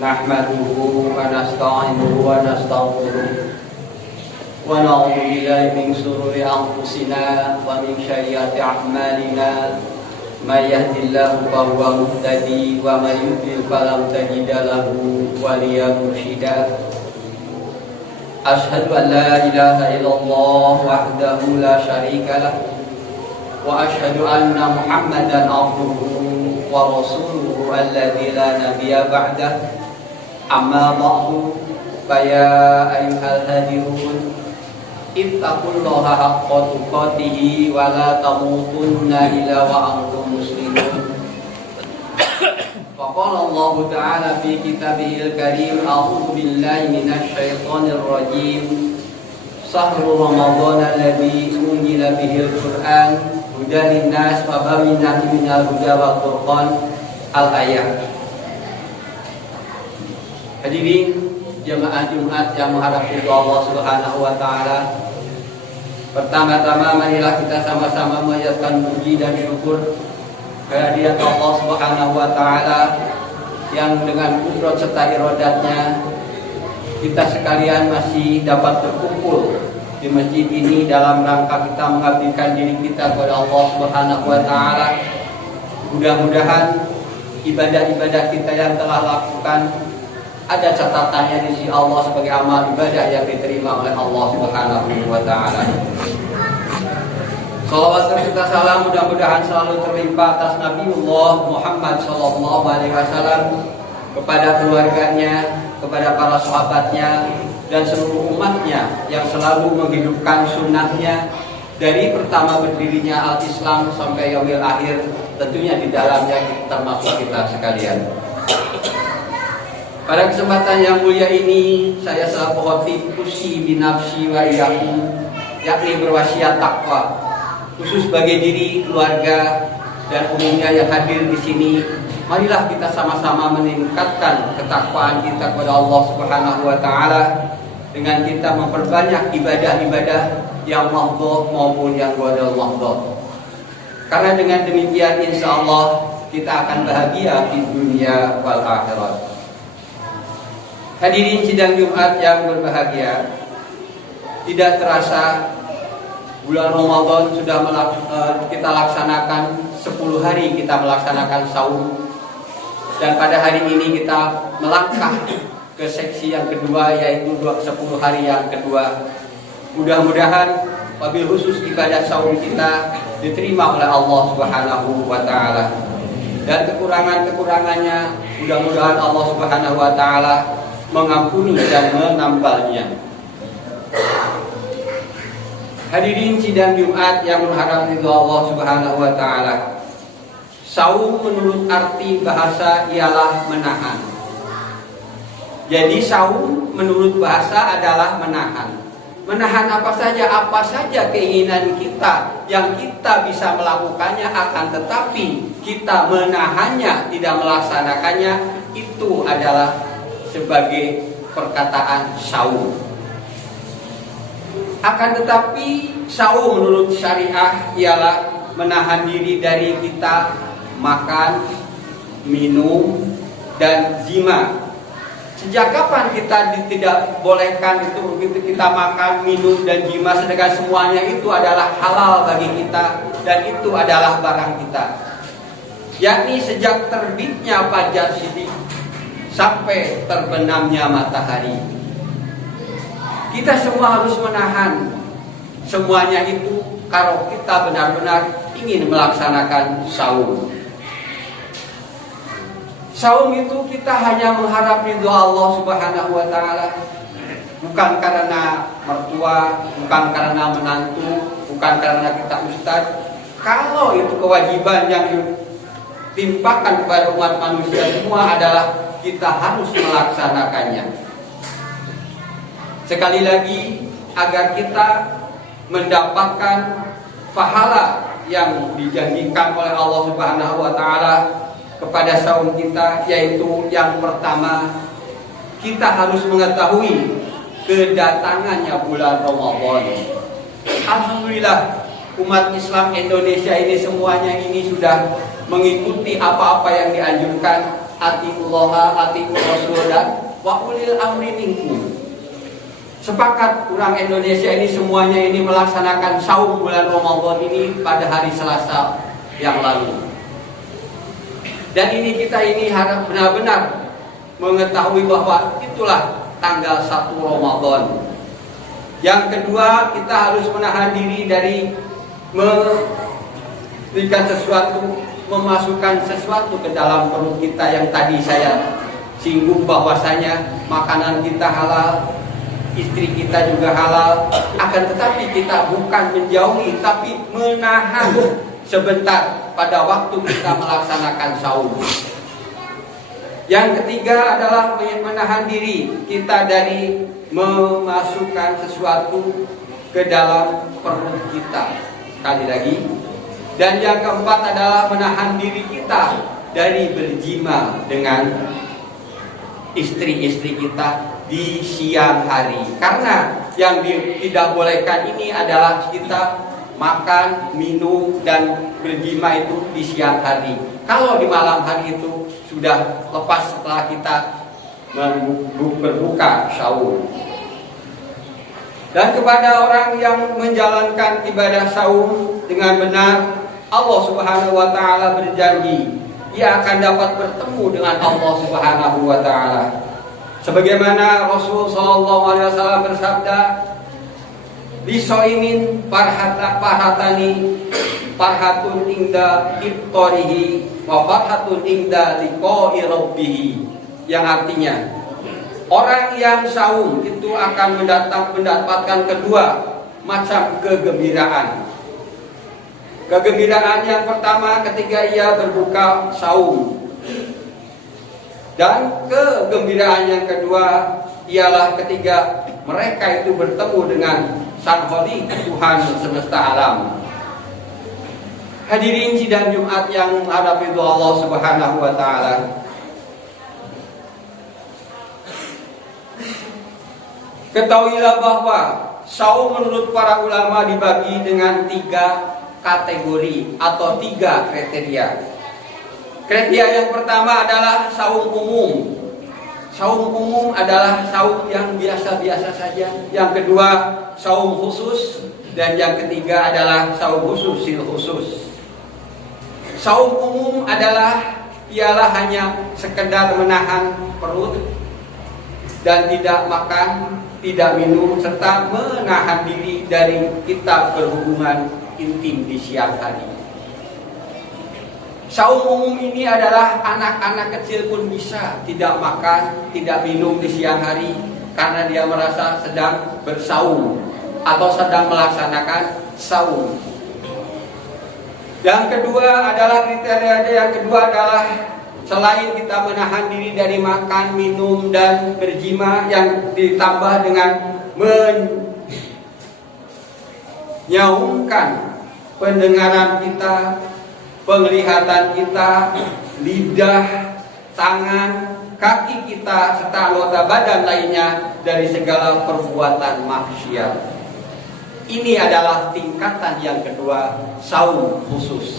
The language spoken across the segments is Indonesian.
Nahmaduhu wa nasta'inuhu wa nastaghfiruh wa na'udzu billahi min shururi anfusina wa min sayyiati a'malina may yahdihillahu fahuwa muhtadi wa may yudlil falam tajid lahu waliyyan mursyida. Asyhadu an la ilaha illallah wahdahu la syarika lah wa asyhadu anna Muhammadan abduhu wa rasuluhu alladzi la nabiyya ba'dah. Amma ba'du, faya ayyuhal hadirun ittaqullaha haqqa tuqatih wa la tamutunna illa wa antum muslimun. Faqala Allah Ta'ala fi kitabihil karim, a'udzu billahi minasy syaithanir rajim. Syahrul Ramadan alladzi unzila bihil Qur'an hudan linnas wa bayyinatin minal huda wal furqan. Al-ayat. Hadirin jemaah Jumat yang mengharap ridha Allah Subhanahu wa taala. Pertama-tama marilah kita sama-sama mengucapkan puji dan syukur kehadirat Allah Subhanahu wa taala yang dengan kudrat serta iradatnya kita sekalian masih dapat berkumpul di masjid ini dalam rangka kita mengabdikan diri kita kepada Allah Subhanahu wa taala. Mudah-mudahan ibadah-ibadah kita yang telah lakukan ada catatannya di sisi Allah sebagai amal ibadah yang diterima oleh Allah Subhanahu wa taala. Salawat serta salam mudah-mudahan selalu terlimpah atas Nabiullah Muhammad sallallahu alaihi wasallam, kepada keluarganya, kepada para sahabatnya dan seluruh umatnya yang selalu menghidupkan sunnahnya dari pertama berdirinya al-Islam sampai yaumil akhir, tentunya di dalamnya termasuk kita sekalian. Pada kesempatan yang mulia ini, saya selaku khotib usi binafsi wa iyyakum, yakni berwasiat takwa, khusus bagi diri, keluarga, dan umumnya yang hadir di sini. Marilah kita sama-sama meningkatkan ketakwaan kita kepada Allah Subhanahu wa taala dengan kita memperbanyak ibadah-ibadah yang mahdhah maupun yang ghairul mahdhah. Karena dengan demikian insya Allah kita akan bahagia di dunia wal akhirat. Hadirin sidang Jumat yang berbahagia, tidak terasa bulan Ramadan sudah kita laksanakan 10 hari kita melaksanakan saum, dan pada hari ini kita melangkah ke seksi yang kedua, yaitu 10 hari yang kedua. Mudah-mudahan wabil khusus ibadah saum kita diterima oleh Allah Subhanahu wa taala, dan kekurangan-kekurangannya mudah-mudahan Allah Subhanahu wa taala mengampuni dan menambalnya. Hadirin sidang Jumat yang berharap ridha Allah Subhanahu wa taala. Saum menurut arti bahasa ialah menahan. Jadi saum menurut bahasa adalah menahan. Menahan apa saja keinginan kita yang kita bisa melakukannya, akan tetapi kita menahannya, tidak melaksanakannya, itu adalah sebagai perkataan saum. Akan tetapi saum menurut syariah ialah menahan diri dari kita makan, minum, dan jima. Sejak kapan kita tidak bolehkan itu begitu kita makan, minum, dan jima, sedangkan semuanya itu adalah halal bagi kita dan itu adalah barang kita? Yakni sejak terbitnya fajar sidik sampai terbenamnya matahari, kita semua harus menahan semuanya itu kalau kita benar-benar ingin melaksanakan saum. Saum itu kita hanya mengharap ridho Allah Subhanahu wa taala, bukan karena mertua, bukan karena menantu, bukan karena kita ustaz. Kalau itu kewajiban yang ditimpakan kepada umat manusia semua adalah kita harus melaksanakannya. Sekali lagi, agar kita mendapatkan pahala yang dijanjikan oleh Allah Subhanahu wa taala kepada saum kita, yaitu yang pertama, kita harus mengetahui kedatangannya bulan Ramadan. Alhamdulillah, umat Islam Indonesia ini semuanya ini sudah mengikuti apa-apa yang dianjurkan, atiullaha atiur rasul dan wa ulil amri minkum. Sepakat orang Indonesia ini semuanya ini melaksanakan saum bulan Ramadan ini pada hari Selasa yang lalu. Dan ini kita ini harap benar-benar mengetahui bahwa itulah tanggal 1 Ramadan. Yang kedua, kita harus menahan diri dari memberikan sesuatu, memasukkan sesuatu ke dalam perut kita yang tadi saya singgung bahwasanya makanan kita halal, istri kita juga halal, akan tetapi kita bukan menjauhi tapi menahan sebentar pada waktu kita melaksanakan saum. Yang ketiga adalah menahan diri kita dari memasukkan sesuatu ke dalam perut kita. Sekali lagi. Dan yang keempat adalah menahan diri kita dari berjima dengan istri-istri kita di siang hari. Karena yang tidak bolehkan ini adalah kita makan, minum, dan berjima itu di siang hari. Kalau di malam hari itu sudah lepas setelah kita berbuka saum. Dan kepada orang yang menjalankan ibadah saum dengan benar, Allah Subhanahu wa taala berjanji ia akan dapat bertemu dengan Allah Subhanahu wa taala. Sebagaimana Rasul sallallahu alaihi wasallam bersabda, "Lisoimin parhatani parhatun inda iftarihi wa parhatun inda liqa'i rabbih." Yang artinya, orang yang saum itu akan mendapatkan kedua macam kegembiraan. Kegembiraan yang pertama ketika ia berbuka saum. Dan kegembiraan yang kedua ialah ketika mereka itu bertemu dengan Sang Khalik Tuhan semesta alam. Hadirin sidang Jumat yang hadapi Allah Subhanahu wa taala. Ketahuilah bahwa saum menurut para ulama dibagi dengan 3 kategori atau 3 kriteria. Kriteria yang pertama adalah saum umum. Saum umum adalah saum yang biasa-biasa saja. Yang kedua, saum khusus. Dan yang ketiga adalah saum khusus, sil khusus. Saum umum ialah hanya sekedar menahan perut dan tidak makan, tidak minum, serta menahan diri dari kita berhubungan intim di siang hari. Saum umum ini adalah anak-anak kecil pun bisa tidak makan, tidak minum di siang hari karena dia merasa sedang bersaum atau sedang melaksanakan saum. Yang kedua adalah kriteria yang kedua adalah selain kita menahan diri dari makan, minum, dan berjima yang ditambah dengan menyaumkan pendengaran kita, penglihatan kita, lidah, tangan, kaki kita, serta anggota badan lainnya dari segala perbuatan maksiat. Ini adalah tingkatan yang kedua, saum khusus.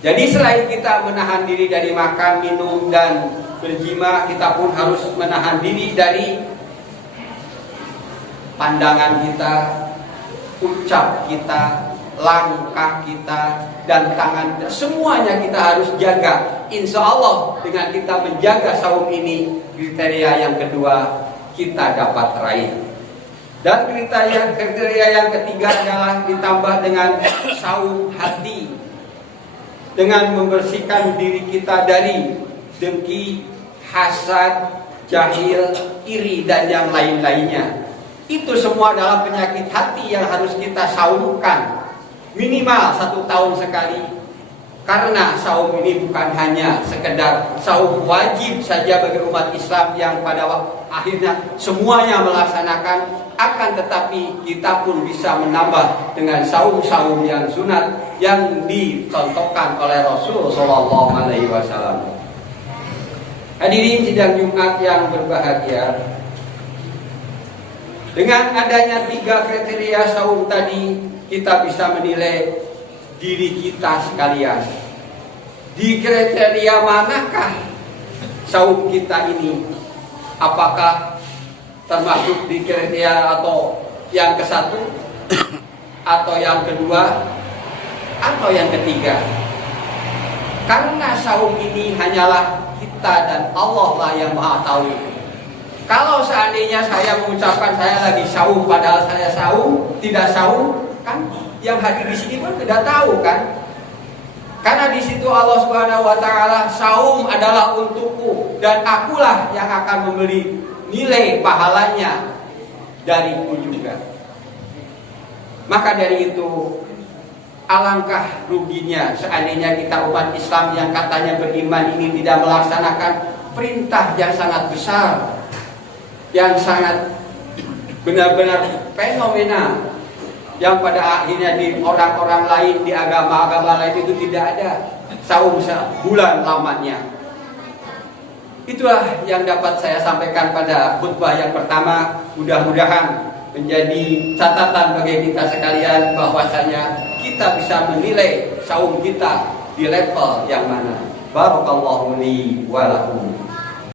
Jadi selain kita menahan diri dari makan, minum, dan berjima, kita pun harus menahan diri dari pandangan kita, ucap kita, langkah kita, dan tangan kita. Semuanya kita harus jaga. Insya Allah dengan kita menjaga saum ini, kriteria yang kedua kita dapat raih. Dan kriteria yang ketiga adalah ditambah dengan saum hati, dengan membersihkan diri kita dari dengki, hasad, jahil, iri, dan yang lain-lainnya. Itu semua adalah penyakit hati yang harus kita saumkan minimal 1 tahun sekali. Karena saum ini bukan hanya sekedar saum wajib saja bagi umat Islam yang pada akhirnya semuanya melaksanakan, akan tetapi kita pun bisa menambah dengan saum-saum yang sunat yang dicontohkan oleh Rasul Sallallahu Alaihi Wasallam. Hadirin sidang Jumat yang berbahagia, dengan adanya 3 kriteria saum tadi, kita bisa menilai diri kita sekalian. Di kriteria manakah saum kita ini apakah termasuk di kriteria atau yang ke-1 atau yang kedua atau yang ketiga. Karena saum ini hanyalah kita dan Allah lah yang Maha tahu. Kalau seandainya saya mengucapkan saya lagi saum padahal saya saum, tidak saum, kan yang hadir di sini pun tidak tahu kan? Karena di situ Allah Subhanahu wa taala, saum adalah untukku dan akulah yang akan memberi nilai pahalanya dariku juga. Maka dari itu alangkah ruginya seandainya kita umat Islam yang katanya beriman ini tidak melaksanakan perintah yang sangat besar, yang sangat benar-benar fenomenal, yang pada akhirnya di orang-orang lain, di agama-agama lain itu tidak ada saum bulan lamanya. Itulah yang dapat saya sampaikan pada khutbah yang pertama. Mudah-mudahan menjadi catatan bagi kita sekalian bahwasanya kita bisa menilai saum kita di level yang mana. Barakallahu li wa lakum.